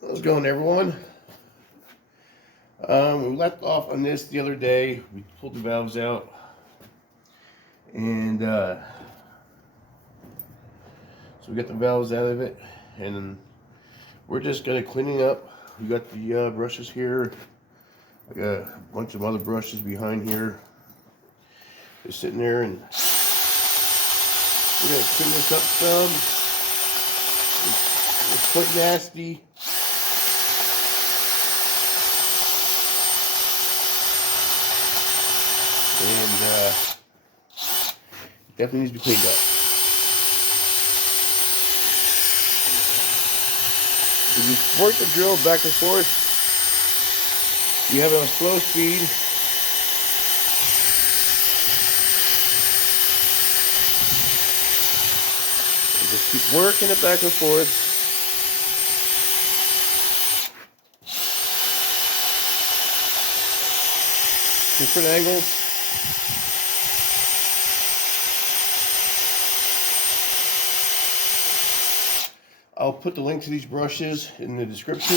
How's it going, everyone? We left off on this the other day. We pulled the valves out, and so we got the valves out of it, and then we're just gonna cleaning up. We got the brushes here. I got a bunch of other brushes behind here, just sitting there, and we're gonna clean this up some. It's quite nasty. And definitely needs to be cleaned up. If you work the drill back and forth, you have it on slow speed. You just keep working it back and forth. Different angles. I'll put the link to these brushes in the description.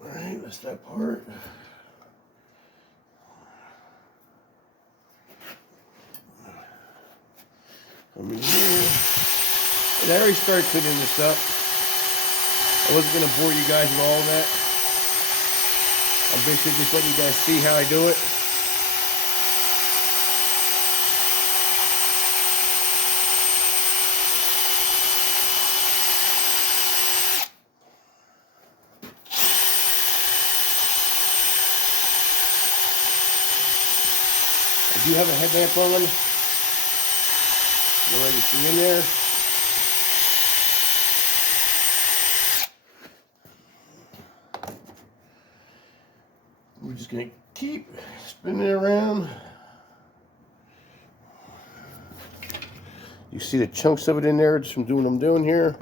Alright, that's that part. Come in here. And I already started cleaning this up. I wasn't going to bore you guys with all of that. I'm basically just letting you guys see how I do it. I do have a headlamp on. No way to see in there. We're just going to keep spinning it around. You see the chunks of it in there just from doing what I'm doing here.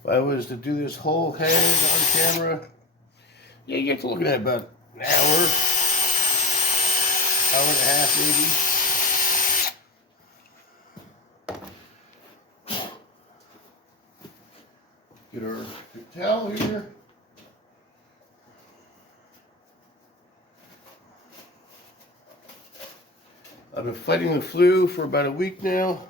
If I was to do this whole head on camera, yeah, you get to looking at about an hour and a half maybe. Get our towel here. I've been fighting the flu for about a week now.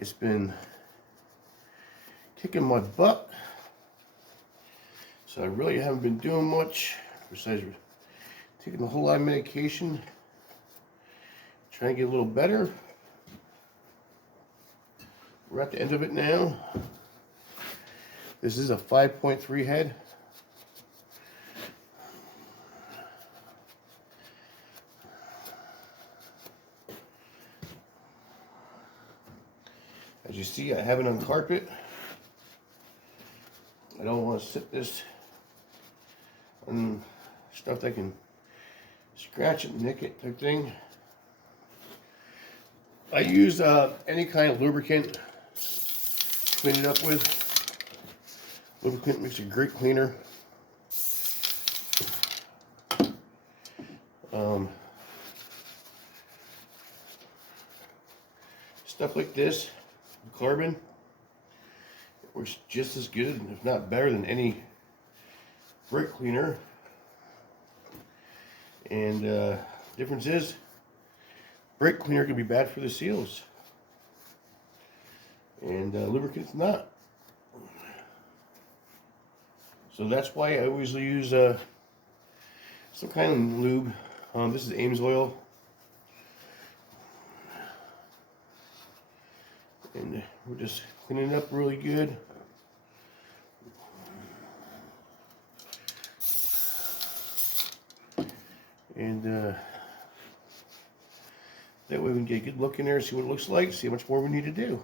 It's been kicking my butt, so I really haven't been doing much besides taking a whole lot of medication, trying to get a little better. We're at the end of it now. This is a 5.3 head. As you see, I have it on carpet. I don't want to sit this on stuff that can scratch it, nick it type thing. I use any kind of lubricant to clean it up with. Lubricant makes a great cleaner. Stuff like this, carbon, works just as good, if not better, than any brake cleaner. And difference is, brake cleaner can be bad for the seals, and lubricant's not. So that's why I always use some kind of lube. This is Ames oil. And we're just cleaning it up really good. And that way we can get a good look in there, see what it looks like, see how much more we need to do.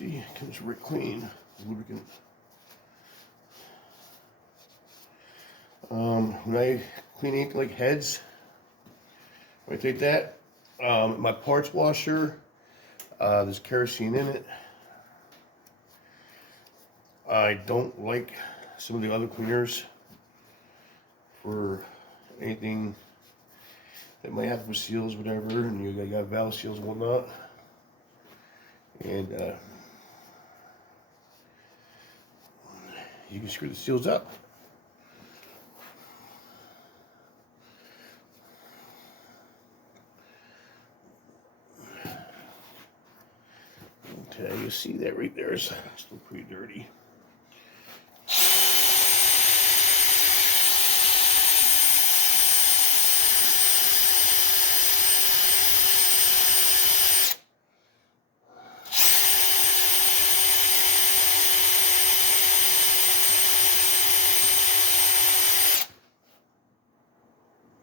See, it comes right clean. Lubricant. When I clean ink like heads, when I take that, my parts washer, there's kerosene in it. I don't like some of the other cleaners for anything that might happen with seals, whatever, and you got valve seals and whatnot. And you can screw the seals up. Okay, you see that right there is still pretty dirty.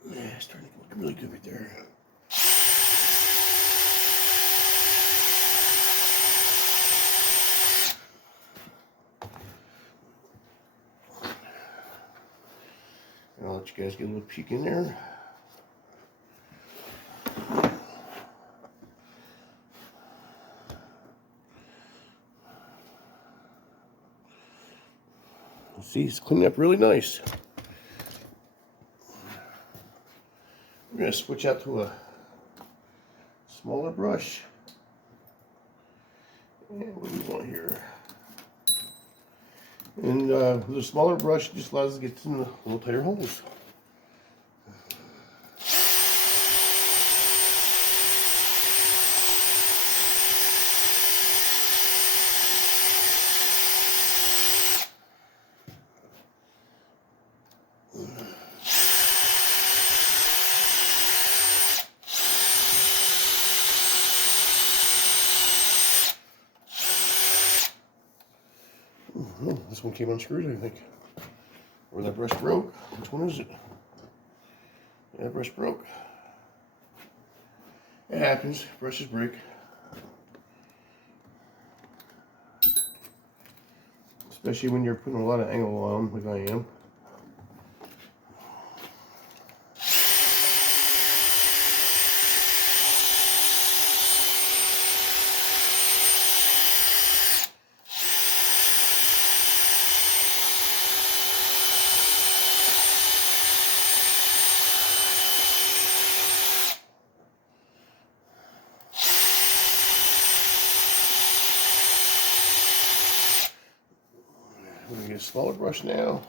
Yeah, it's starting to look really good right there. I'll let you guys get a little peek in there. See, it's cleaning up really nice. We're going to switch out to a smaller brush. And what do we want here? And with a smaller brush, it just allows us to get in the little tighter holes. This one came unscrewed, I think. Or that brush broke. Which one is it? Yeah, that brush broke. It happens. Brushes break. Especially when you're putting a lot of angle on them, like I am. We're going to get a smaller brush now.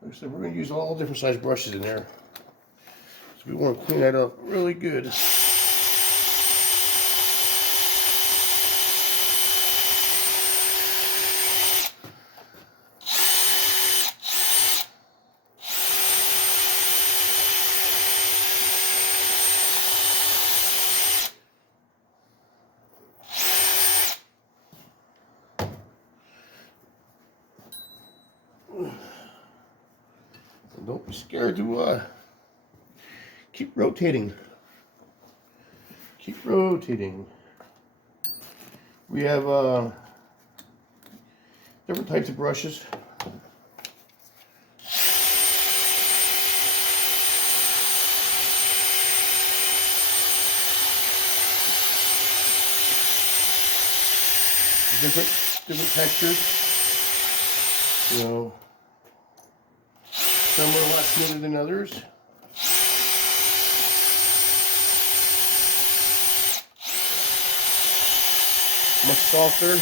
Like I said, we're going to use all different size brushes in there. So we want to clean that up really good. And don't be scared to keep rotating. Keep rotating. We have different types of brushes. Different textures. You know, some are a lot smoother than others. Much softer.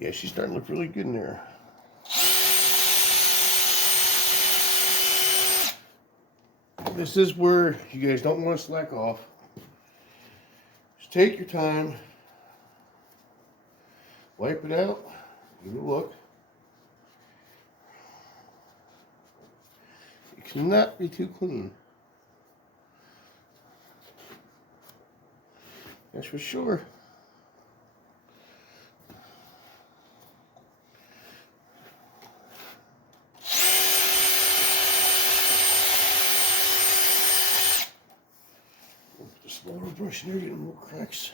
Yeah, she's starting to look really good in there. This is where you guys don't want to slack off. Just take your time, wipe it out, give it a look. It cannot be too clean. That's for sure. brush in there, getting more cracks.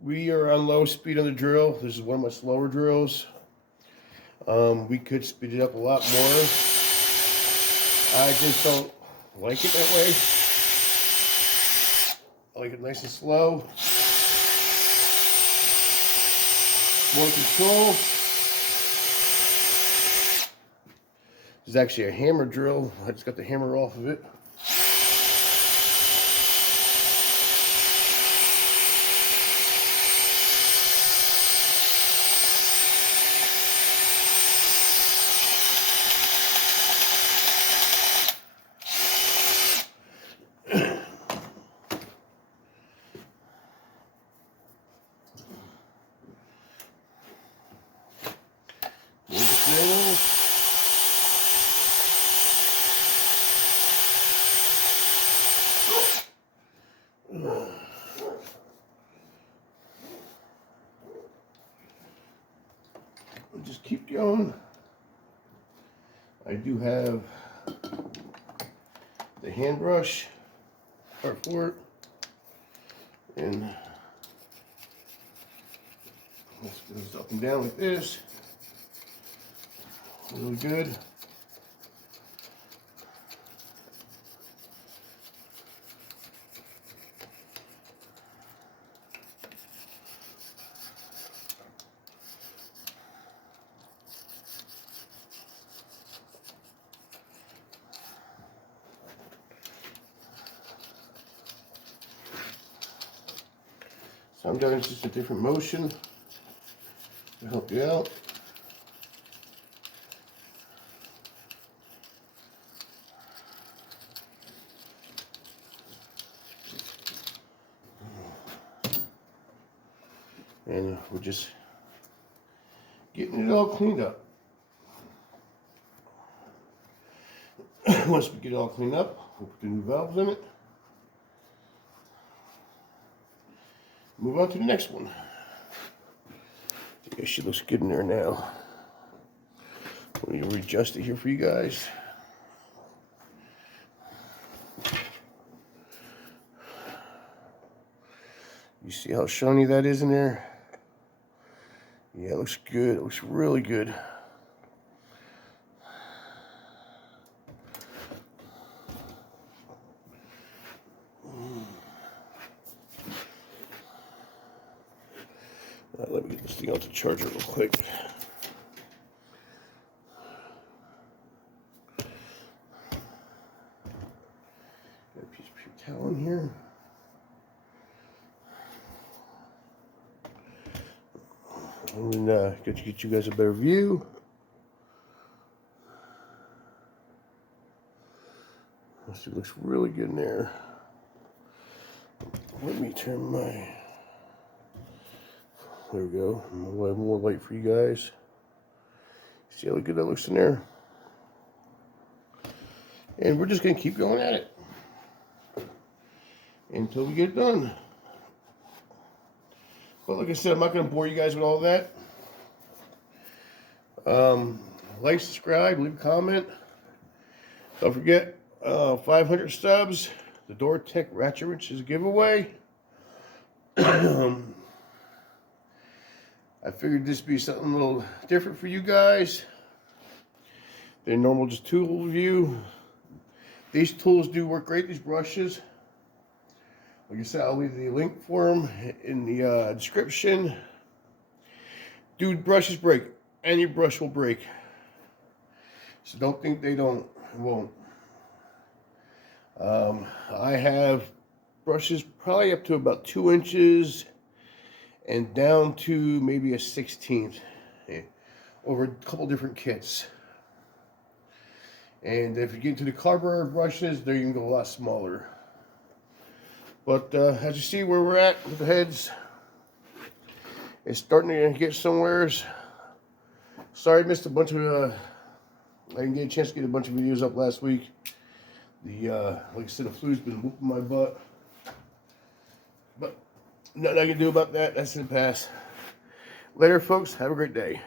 We are on low speed on the drill. This is one of my slower drills. We could speed it up a lot more. I just don't like it that way. I like it nice and slow. More control. This is actually a hammer drill. I just got the hammer off of it. Just keep going. I do have the hand brush part for it, and let's go this up and down like this. Really good. Sometimes it's just a different motion to help you out. And we're just getting it all cleaned up. Once we get it all cleaned up, we'll put the new valves in it. Move on to the next one. Yeah, she looks good in there now. Let me readjust it here for you guys. You see how shiny that is in there? Yeah, it looks good. It looks really good. Let me get this thing out to charger real quick. Got a piece of paper towel in here. And get you guys a better view. This looks really good in there. Let me turn my... There we go. We'll have more light for you guys. See how good that looks in there? And we're just going to keep going at it until we get it done. But like I said, I'm not going to bore you guys with all that. Like, subscribe, leave a comment. Don't forget, 500 subs. The Door Tech Ratchet Wrench is a giveaway. I figured this would be something a little different for you guys than normal just tool review. These tools do work great, these brushes. Like I said, I'll leave the link for them in the description. Dude, brushes break. Any brush will break. So don't think they won't. I have brushes probably up to about 2 inches and down to maybe a 1/16 over a couple different kits. And if you get into the cardboard brushes, there you can go a lot smaller. But as you see where we're at with the heads, it's starting to get somewheres. Sorry I missed a bunch of, I didn't get a chance to get a bunch of videos up last week. Like I said, the flu's been whooping my butt. But nothing I can do about that. That's in the past. Later, folks. Have a great day.